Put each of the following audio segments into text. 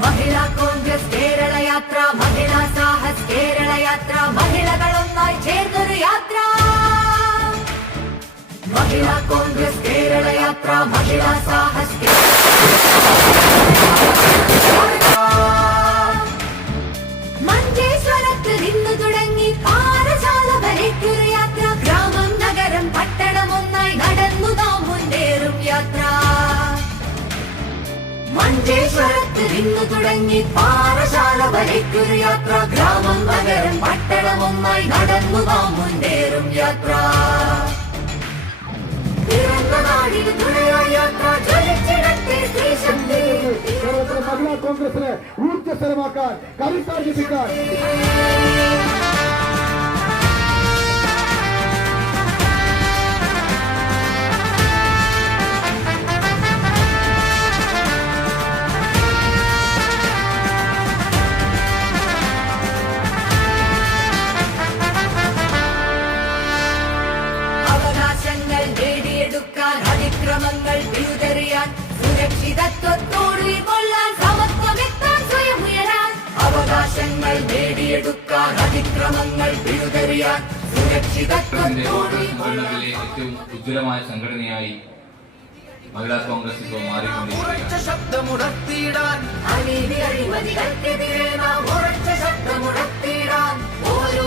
മഹിളാ കോൺഗ്രസ് കേരള യാത്ര, മഹിളാ സാഹസ് കേരള യാത്ര, മഹിളകളൊന്നായി ചേർന്നൊരു യാത്ര. മഹിളാ കോൺഗ്രസ് കേരള യാത്ര, മഹിളാ സാഹസ് മഞ്ചേശ്വരത്ത് നിന്നു തുടങ്ങി പാറശാല വരയ്ക്കൊരു യാത്ര. ഗ്രാമം നഗരം പട്ടണം ഒന്നായി നടന്നു നാം മുന്നേറും യാത്ര. മഞ്ചേശ്വരത്ത് നിന്നു തുടങ്ങി പാറശാല വരയ്ക്കൊരു യാത്ര. ഗ്രാമം നഗരം പട്ടണം ഒന്നായി നടന്നു നാം മുന്നേറും യാത്ര. പിറന്ന നാടിന് തുണയായ യാത്ര, ജ്വലിച്ചിടട്ടെ സ്ത്രീശക്തി. മഹിളാ കോൺഗ്രസിനെ ഊർജ്ജസ്വലമാക്കാൻ, കരുത്താർജിപ്പിക്കാൻ നേടിയെടുക്കാൻ, അതിക്രമങ്ങൾ വിരുതെറിയാൻ, സുരക്ഷിതത്വത്തോട് കൊള്ളാൻ, സമത്വമെത്താൻ സ്വയം ഉയരാൻ. അവകാശങ്ങൾ നേടിയെടുക്കാൻ, അതിക്രമങ്ങൾ വിരുതെറിയാൻ, സുരക്ഷിതത്വത്തോട് ഏറ്റവും ഉജ്ജ്വലമായ സംഘടനയായി മഹിളാ കോൺഗ്രസ് ഇപ്പോൾ മാറിക്കൊണ്ടിരിക്കുകയാണ്. ശബ്ദമുണർത്തിയിടാൻ, അനീതി അഴിമതികൾക്കെതിരെ നാം ഉറച്ച ശബ്ദമുണർത്തിയിടാൻ. ഓരോ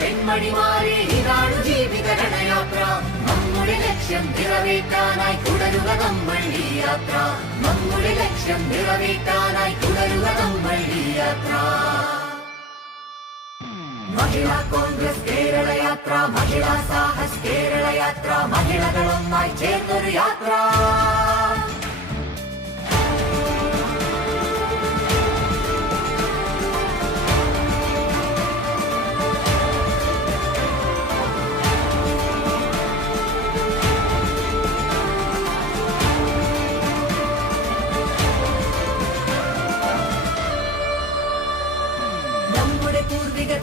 പെൺമണിമാരെ ഇതാണ് ജീവിത രണയാത്ര. നമ്മുടെ ലക്ഷ്യം നിറവേറ്റാനായി തുടരുക നമ്മൾ ഈ യാത്ര. നമ്മുടെ ലക്ഷ്യം നിറവേറ്റാനായി തുടരുക നമ്മൾ ഈ യാത്ര. മഹിളാ കോൺഗ്രസ് കേരള യാത്ര, മഹിളാ സാഹസ് കേരള യാത്ര, മഹിളകളൊന്നായി ചേർന്നൊരു യാത്ര.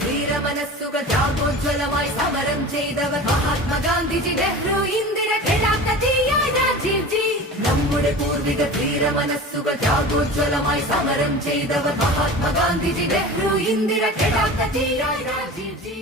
ധീരമനസ്സുകൾ ജാഗോജ്വലമായി സമരം ചെയ്തവർ മഹാത്മാഗാന്ധിജി, നെഹ്റു, ഇന്ദിര, കെടാത്ത തീയായി രാജീവ് ജി. നമ്മുടെ പൂർവിക ധീരമനസ്സുകൾ ജാഗോജ്വലമായി സമരം ചെയ്തവർ മഹാത്മാഗാന്ധിജി, നെഹ്റു, ഇന്ദിര, കെടാത്ത തീയായി രാജീവ് ജി.